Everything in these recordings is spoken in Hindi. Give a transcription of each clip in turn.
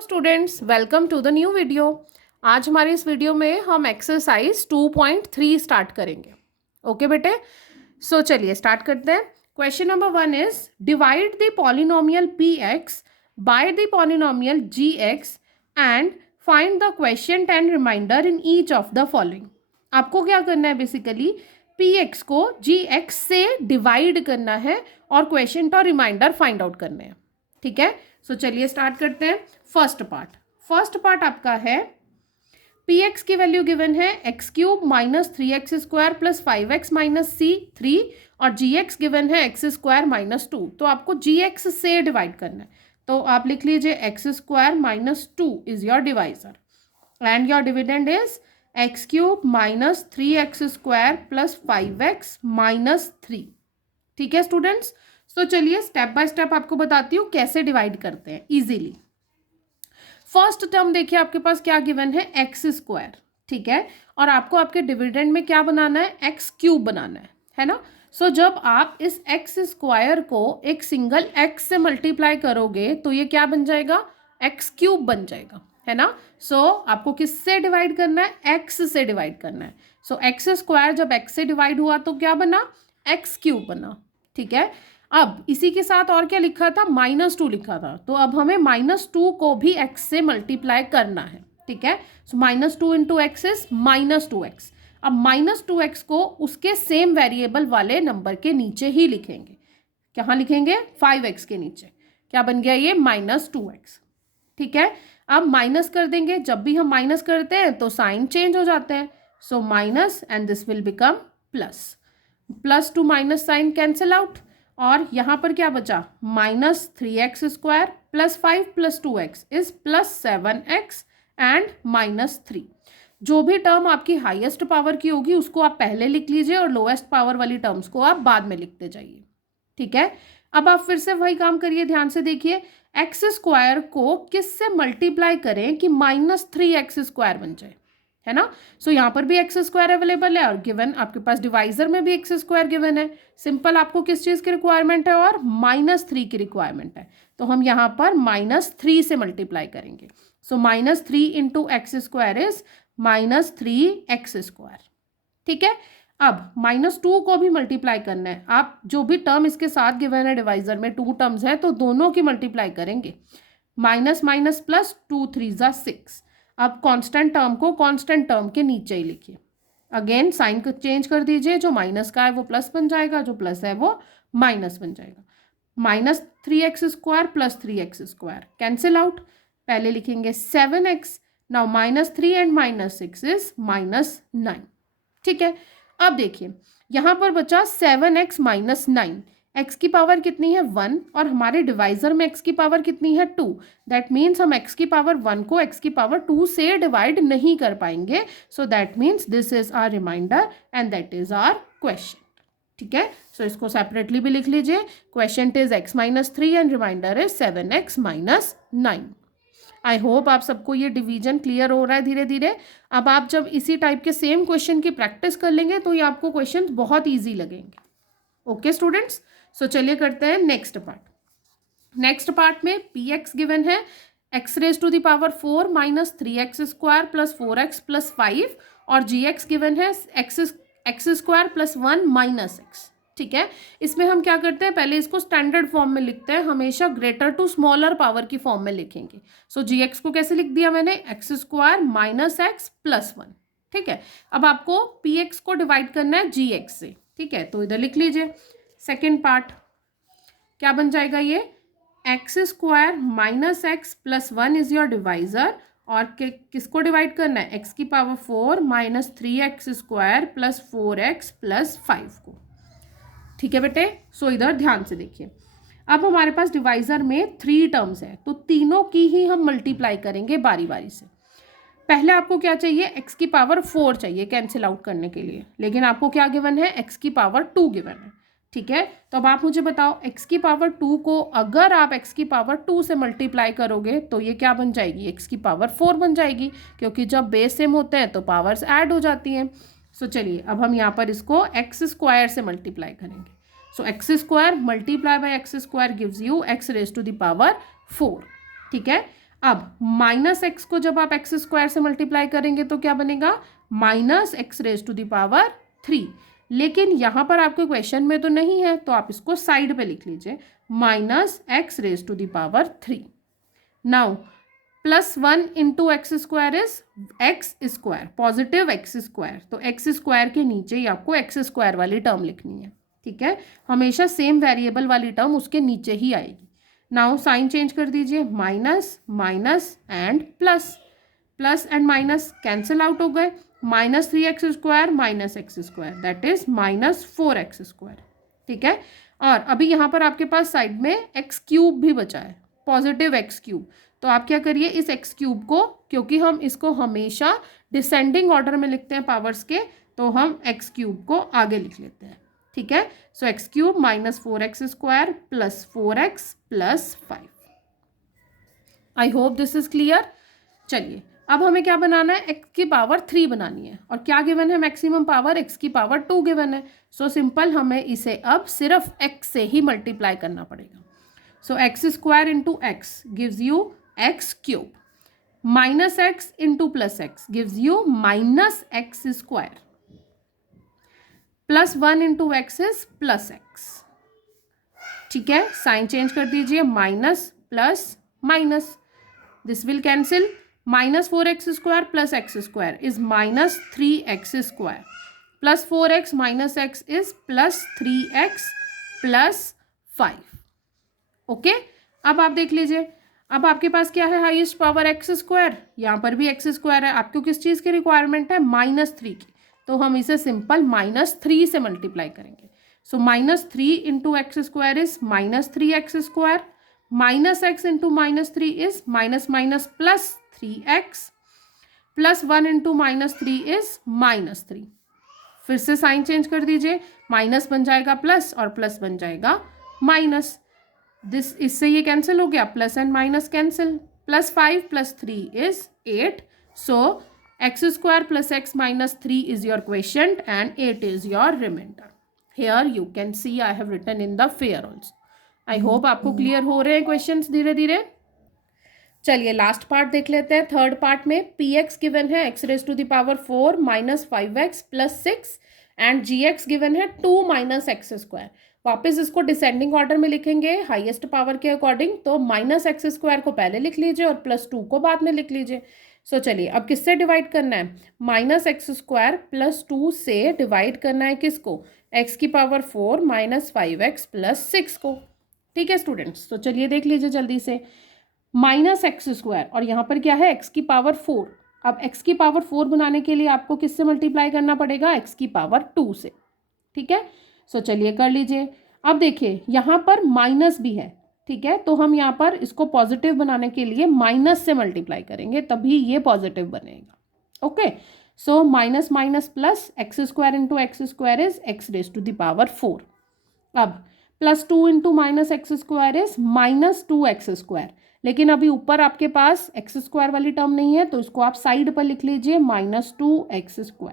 Students, welcome to the new video. आज हमारे इस वीडियो में हम एक्सरसाइज 2.3 स्टार्ट करेंगे। ओके बेटे, सो चलिए स्टार्ट करते हैं। Question number 1 is divide the polynomial p x by the polynomial g x and find the question and reminder in each of the following. आपको क्या करना है, बेसिकली पी एक्स को जी एक्स से डिवाइड करना है और क्वेश्चन और रिमाइंडर फाइंड आउट करने हैं। ठीक है, सो चलिए स्टार्ट करते हैं। फर्स्ट पार्ट आपका है पी एक्स की वैल्यू गिवन है X cube minus 3x² plus 5x minus C 3 और जी एक्स गिवन है x² माइनस 2। तो आपको जी एक्स से डिवाइड करना है, तो आप लिख लीजिए x² minus 2 is your divisor and your dividend is x cube minus 3x² plus 5x minus 3। ठीक है स्टूडेंट्स, तो चलिए स्टेप बाय स्टेप आपको बताती हूँ कैसे डिवाइड करते हैं इजीली। फर्स्ट टर्म देखिए, आपके पास क्या गिवन है x²। ठीक है, और आपको आपके डिविडेंड में क्या बनाना है, एक्स क्यूब बनाना है ना। सो जब आप इस x² को एक सिंगल x से मल्टीप्लाई करोगे तो ये क्या बन जाएगा, एक्स क्यूब बन जाएगा, है ना। सो आपको किससे डिवाइड करना है, x से डिवाइड करना है। सो x² जब x से डिवाइड हुआ तो क्या बना, एक्स क्यूब बना। ठीक है, अब इसी के साथ और क्या लिखा था, -2 लिखा था, तो अब हमें -2 को भी x से मल्टीप्लाई करना है। ठीक है, सो -2 इंटू एक्स इज -2x। अब -2x को उसके सेम वेरिएबल वाले नंबर के नीचे ही लिखेंगे। कहाँ लिखेंगे, 5x के नीचे। क्या बन गया ये, -2x। ठीक है, अब माइनस कर देंगे, जब भी हम माइनस करते हैं तो साइन चेंज हो जाते हैं। So minus and this will become plus, plus to minus sign cancel out, और यहाँ पर क्या बचा, -3x² plus 5 plus 2x is plus 7x and -3। जो भी टर्म आपकी हाईएस्ट पावर की होगी उसको आप पहले लिख लीजिए और लोएस्ट पावर वाली टर्म्स को आप बाद में लिखते जाइए। ठीक है, अब आप फिर से वही काम करिए, ध्यान से देखिए, x² को किससे मल्टीप्लाई करें कि -3x² बन जाए, है ना। सो यहाँ पर भी x² अवेलेबल है और गिवन आपके पास डिवाइजर में भी x² गिवन है। सिंपल आपको किस चीज़ की रिक्वायरमेंट है, और -3 की रिक्वायरमेंट है, तो हम यहाँ पर -3 से मल्टीप्लाई करेंगे। सो -3 इंटू x² इज -3x²। ठीक है, अब -2 को भी मल्टीप्लाई करना है। आप जो भी टर्म इसके साथ गिवन है डिवाइजर में, 2 टर्म्स है तो दोनों की मल्टीप्लाई करेंगे। माइनस माइनस प्लस 2 3 ज़ा 6। अब कांस्टेंट टर्म को कांस्टेंट टर्म के नीचे ही लिखिए। अगेन साइन को चेंज कर दीजिए, जो माइनस का है वो प्लस बन जाएगा, जो प्लस है वो माइनस बन जाएगा। -3x² plus 3x² cancel out, पहले लिखेंगे 7x। Now -3 and -6 is -9। ठीक है, अब देखिए यहाँ पर बचा 7x माइनस 9। x की पावर कितनी है, 1, और हमारे डिवाइजर में x की पावर कितनी है, 2। दैट मीन्स हम x की पावर 1 को x की पावर 2 से डिवाइड नहीं कर पाएंगे। So that means this is our reminder and that is our question. ठीक है, सो इसको सेपरेटली भी लिख लीजिए। Question is x minus 3 and reminder is 7x minus 9। I hope आप सबको ये डिवीजन क्लियर हो रहा है धीरे धीरे। अब आप जब इसी टाइप के सेम क्वेश्चन की प्रैक्टिस कर लेंगे तो ये आपको क्वेश्चन बहुत ईजी लगेंगे। ओके स्टूडेंट्स, सो चलिए करते हैं नेक्स्ट पार्ट। नेक्स्ट पार्ट में पी एक्स गिवन है x⁴ minus 3x² plus 4x plus 5 और जी एक्स गिवन है x² प्लस 1 माइनस x। ठीक है, इसमें हम क्या करते हैं, पहले इसको स्टैंडर्ड फॉर्म में लिखते हैं, हमेशा ग्रेटर टू स्मॉलर पावर की फॉर्म में लिखेंगे। सो जी एक्स को कैसे लिख दिया मैंने, x² माइनस x प्लस 1। ठीक है, अब आपको पी एक्स को डिवाइड करना है जी एक्स से। ठीक है, तो इधर लिख लीजिए। सेकेंड पार्ट क्या बन जाएगा, ये x² minus x plus 1 is your divisor, और किसको डिवाइड करना है, x की power 4 minus 3x² plus 4x plus 5 को। ठीक है बेटे, सो इधर ध्यान से देखिए, अब हमारे पास डिवाइजर में 3 टर्म्स है तो तीनों की ही हम मल्टीप्लाई करेंगे बारी बारी से। पहले आपको क्या चाहिए, x की पावर 4 चाहिए कैंसिल आउट करने के लिए, लेकिन आपको क्या गिवन है, x की पावर 2 गिवन है। ठीक है, तो अब आप मुझे बताओ x की पावर 2 को अगर आप x की पावर 2 से मल्टीप्लाई करोगे तो ये क्या बन जाएगी, x की पावर 4 बन जाएगी, क्योंकि जब बेस सेम होते हैं तो पावर्स ऐड हो जाती हैं। सो चलिए अब हम यहाँ पर इसको x² से मल्टीप्लाई करेंगे। सो x² multiply by x² gives you x⁴ 4। ठीक है, अब माइनस एक्स को जब आप एक्स स्क्वायर से मल्टीप्लाई करेंगे तो क्या बनेगा, minus x raise to the power 3। लेकिन यहाँ पर आपके क्वेश्चन में तो नहीं है, तो आप इसको साइड पे लिख लीजिए, minus x raise to the power 3। Now +1 into x square is x square, positive x square, तो एक्स स्क्वायर के नीचे ही आपको एक्स स्क्वायर वाली टर्म लिखनी है, ठीक है। हमेशा सेम वेरिएबल वाली टर्म उसके नीचे ही आएगी। नाउ साइन चेंज कर दीजिए, minus minus and plus, plus and minus cancel out हो गए, -3x² minus x square that is -4x², ठीक है। और अभी यहाँ पर आपके पास साइड में x³ भी बचा है, पॉजिटिव x³, तो आप क्या करिए, इस x³ को, क्योंकि हम इसको हमेशा डिसेंडिंग ऑर्डर में लिखते हैं पावर्स के, तो हम x³ को आगे लिख लेते हैं, ठीक है। सो x³ -4x² + 4x + 5। I hope this is clear. चलिए अब हमें क्या बनाना है, x की पावर 3 बनानी है, और क्या गिवन है, मैक्सिमम पावर x की पावर 2 गिवन है। सो सिंपल हमें इसे अब सिर्फ x से ही मल्टीप्लाई करना पड़ेगा। सो x² into x gives you x³ -x into +x gives you -x², +1 into x is +x, ठीक है। साइन चेंज कर दीजिए, minus plus minus, this will cancel, -4x² + x² is -3x² + 4x minus x is +3x + 5। Okay, अब आप देख लीजिए, अब आपके पास क्या है, हाईएस्ट पावर x², यहाँ पर भी x² है। आपको किस चीज़ की रिक्वायरमेंट है, -3 की, तो हम इसे सिंपल -3 से मल्टीप्लाई करेंगे। सो -3 into x² is -3x², -x into -3 is -+ 3x, +1 into -3 is -3। फिर से साइन चेंज कर दीजिए, माइनस बन जाएगा प्लस और प्लस बन जाएगा माइनस, दिस इससे ये कैंसिल हो गया, plus and minus cancel, +5 + 3 is 8। So x² + x - 3 is your quotient and 8 is your remainder. Here you can see I have written in the fair also. I hope आपको क्लियर हो रहे हैं क्वेश्चंस धीरे धीरे। चलिए लास्ट पार्ट देख लेते हैं। थर्ड पार्ट में px गिवन है x⁴ -5x + 6 and gx given है 2 - x²। वापस इसको डिसेंडिंग ऑर्डर में लिखेंगे हाईएस्ट पावर के अकॉर्डिंग, तो -x² को पहले लिख लीजिए और +2 को बाद में लिख लीजिए। सो चलिए अब किससे डिवाइड करना है, -x² + 2 से डिवाइड करना है किसको, x⁴ -5x + 6 को, ठीक है स्टूडेंट्स। तो चलिए देख लीजिए जल्दी से, -x² और यहाँ पर क्या है, x⁴। अब x⁴ बनाने के लिए आपको किससे मल्टीप्लाई करना पड़ेगा, x⁴ से, ठीक है। सो चलिए कर लीजिए। अब देखिए यहाँ पर माइनस भी है, ठीक है, तो हम यहाँ पर इसको पॉजिटिव बनाने के लिए माइनस से मल्टीप्लाई करेंगे, तभी ये पॉजिटिव बनेगा। Okay, so minus minus plus, x² into x² is x⁴। अब +2 इंटू -x² इज -2x², लेकिन अभी ऊपर आपके पास x² वाली टर्म नहीं है, तो इसको आप साइड पर लिख लीजिए -2x²,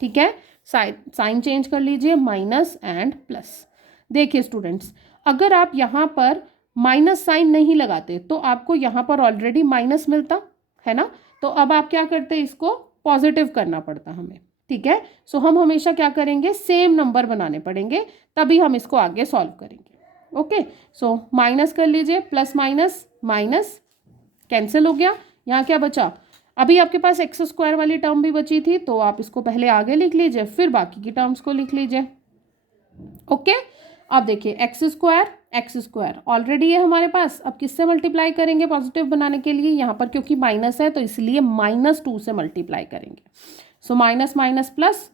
ठीक है। साइन चेंज कर लीजिए, माइनस एंड प्लस। देखिए स्टूडेंट्स, अगर आप यहाँ पर माइनस साइन नहीं लगाते तो आपको यहाँ पर ऑलरेडी माइनस मिलता है ना, तो अब आप क्या करते, इसको पॉजिटिव करना पड़ता हमें, ठीक है। सो हम हमेशा क्या करेंगे, सेम नंबर बनाने पड़ेंगे, तभी हम इसको आगे सॉल्व करेंगे। ओके, सो माइनस कर लीजिए, प्लस माइनस माइनस कैंसिल हो गया, यहाँ क्या बचा, अभी आपके पास x² वाली टर्म भी बची थी, तो आप इसको पहले आगे लिख लीजिए, फिर बाकी की टर्म्स को लिख लीजिए। ओके, अब देखिए x² ऑलरेडी है हमारे पास, अब किससे मल्टीप्लाई करेंगे पॉजिटिव बनाने के लिए, यहाँ पर क्योंकि माइनस है तो इसलिए -2 से मल्टीप्लाई करेंगे। So minus minus plus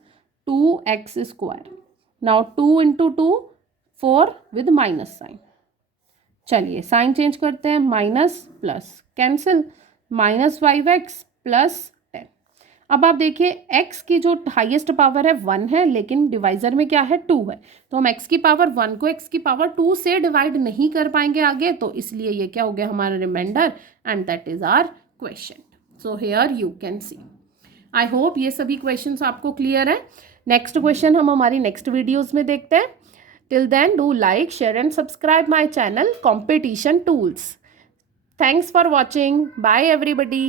2x², now 2 into 2 4 with minus sign. चलिए साइन चेंज करते हैं, माइनस प्लस कैंसिल, -5x + 10। अब आप देखिए x की जो हाईएस्ट पावर है 1 है, लेकिन डिवाइजर में क्या है 2 है, तो हम x⁴ को x⁴ से डिवाइड नहीं कर पाएंगे आगे, तो इसलिए ये क्या हो गया हमारा reminder, and that is our question. So here you can see. I hope ये सभी क्वेश्चंस आपको क्लियर है। नेक्स्ट क्वेश्चन हम हमारी नेक्स्ट वीडियोज़ में देखते हैं। Till then do like, share and subscribe my channel competition tools. Thanks for watching, bye everybody.